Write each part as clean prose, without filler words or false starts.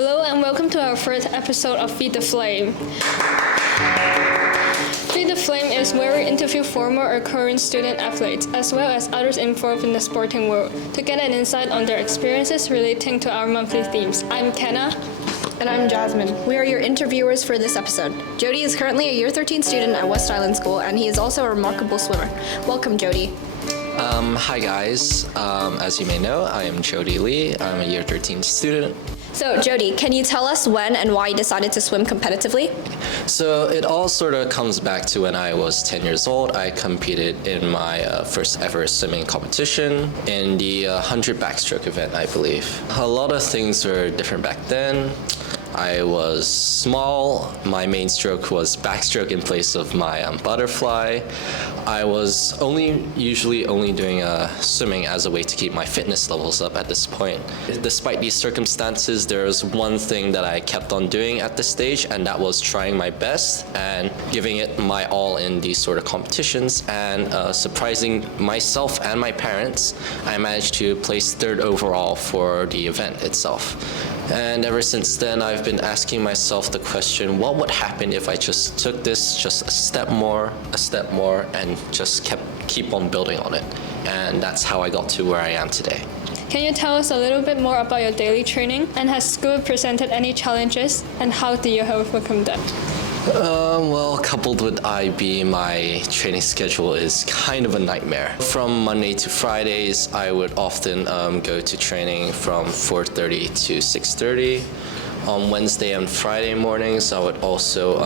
Hello and welcome to our first episode of Feed the Flame. Feed the Flame is where we interview former or current student athletes, as well as others involved in the sporting world, to get an insight on their experiences relating to our monthly themes. I'm Kenna. And I'm Jasmine. We are your interviewers for this episode. Jody is currently a Year 13 student at West Island School, and he is also a remarkable swimmer. Welcome, Jody. Hi guys, as you may know, I am Jody Lee. I'm a Year 13 student. So, Jody, can you tell us when and why you decided to swim competitively? So it all sort of comes back to when I was 10 years old. I competed in my first ever swimming competition in the 100 backstroke event, I believe. A lot of things were different back then. I was small. My main stroke was backstroke in place of my butterfly. I was usually only doing swimming as a way to keep my fitness levels up at this point. Despite these circumstances, there was one thing that I kept on doing at this stage, and that was trying my best and giving it my all in these sort of competitions. And surprising myself and my parents, I managed to place third overall for the event itself. And ever since then, I've been asking myself the question, what would happen if I just took this just a step more, and just keep on building on it. And that's how I got to where I am today. Can you tell us a little bit more about your daily training? And has school presented any challenges? And how do you overcome them? Well, coupled with IB, my training schedule is kind of a nightmare. From Monday to Fridays, I would often go to training from 4:30 to 6:30. On Wednesday and Friday mornings, I would also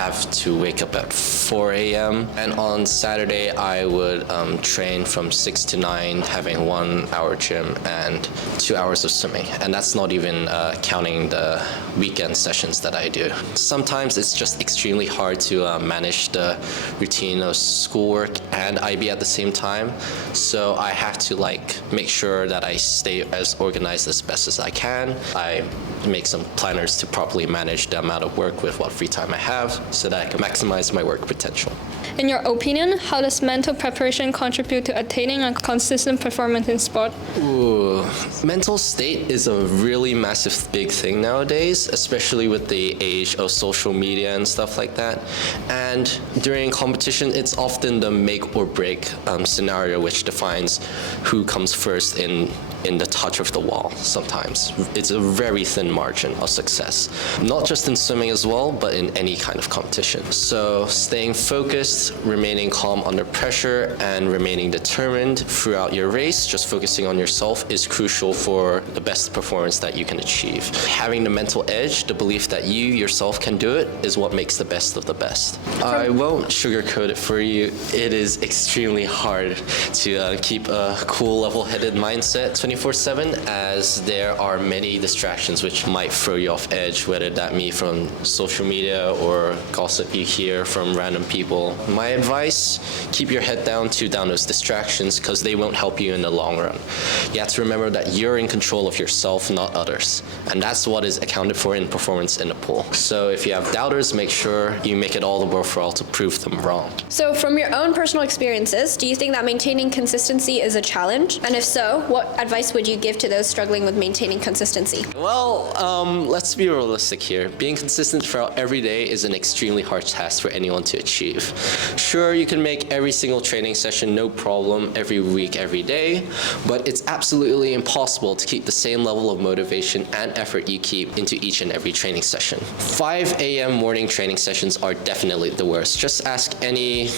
have to wake up at 4 a.m. And on Saturday, I would train from 6 to 9, having 1 hour gym and 2 hours of swimming. And that's not even counting the weekend sessions that I do. Sometimes it's just extremely hard to manage the routine of schoolwork and IB at the same time. So I have to make sure that I stay as organized as best as I can. I make some planners to properly manage the amount of work with what free time I have so that I can maximize my work potential. In your opinion, how does mental preparation contribute to attaining a consistent performance in sport? Ooh, mental state is a really massive big thing nowadays, especially with the age of social media and stuff like that. And during competition, it's often the make or break scenario which defines who comes first in the touch of the wall sometimes. It's a very thin margin of success, not just in swimming as well, but in any kind of competition. So staying focused, remaining calm under pressure, and remaining determined throughout your race, just focusing on yourself, is crucial for the best performance that you can achieve. Having the mental edge, the belief that you yourself can do it, is what makes the best of the best. I won't sugarcoat it for you. It is extremely hard to keep a cool, level-headed mindset 24/7, as there are many distractions which might throw you off edge, whether that be from social media or gossip you hear from random people. My advice, keep your head down those distractions, because they won't help you in the long run. You have to remember that you're in control of yourself, not others. And that's what is accounted for in performance in the pool. So if you have doubters, make sure you make it all the worthwhile to prove them wrong. So, from your own personal experiences, do you think that maintaining consistency is a challenge? And if so, what advice would you give to those struggling with maintaining consistency? Well, let's be realistic here. Being consistent throughout every day is an extremely hard task for anyone to achieve. Sure, you can make every single training session no problem every week, every day, but it's absolutely impossible to keep the same level of motivation and effort you keep into each and every training session. 5 a.m. morning training sessions are definitely the worst. Just ask any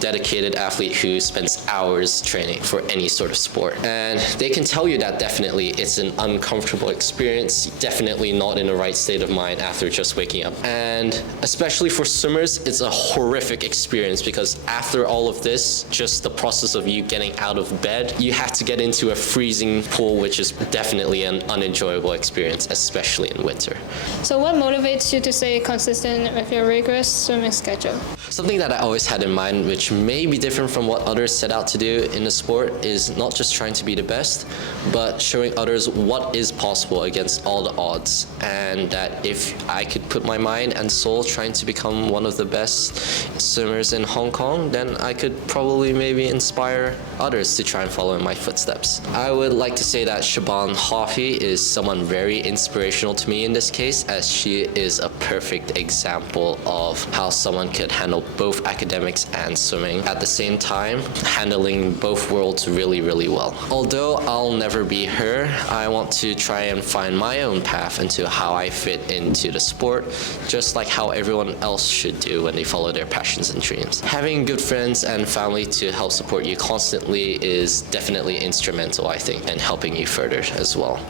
dedicated athlete who spends hours training for any sort of sport, and they can tell you that definitely it's an uncomfortable experience, definitely not in the right state of mind after just waking up. And especially for swimmers, it's a horrific experience, because after all of this, just the process of you getting out of bed, you have to get into a freezing pool, which is definitely an unenjoyable experience, especially in winter. So what motivates you to stay consistent with your rigorous swimming schedule? Something that I always had in mind, which may be different from what others set out to do in the sport, is not just trying to be the best, but showing others what is possible against all the odds. And that if I could put my mind and soul trying to become one of the best swimmers in Hong Kong, then I could probably maybe inspire others to try and follow in my footsteps. I would like to say that Shaban Hafi is someone very inspirational to me in this case, as she is a perfect example of how someone could handle both academics and swimming at the same time, handling both worlds really, really well. Although I'll never be her, I want to try and find my own path into how I fit into the sport, just like how everyone else should do when they follow their passions and dreams. Having good friends and family to help support you constantly is definitely instrumental, I think, in helping you further as well.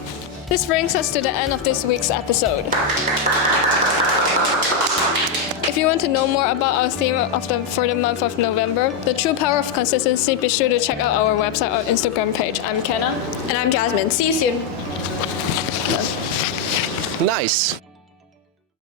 This brings us to the end of this week's episode. If you want to know more about our theme for the month of November, The True Power of Consistency, be sure to check out our website or Instagram page. I'm Kenna. And I'm Jasmine. See you soon. Nice.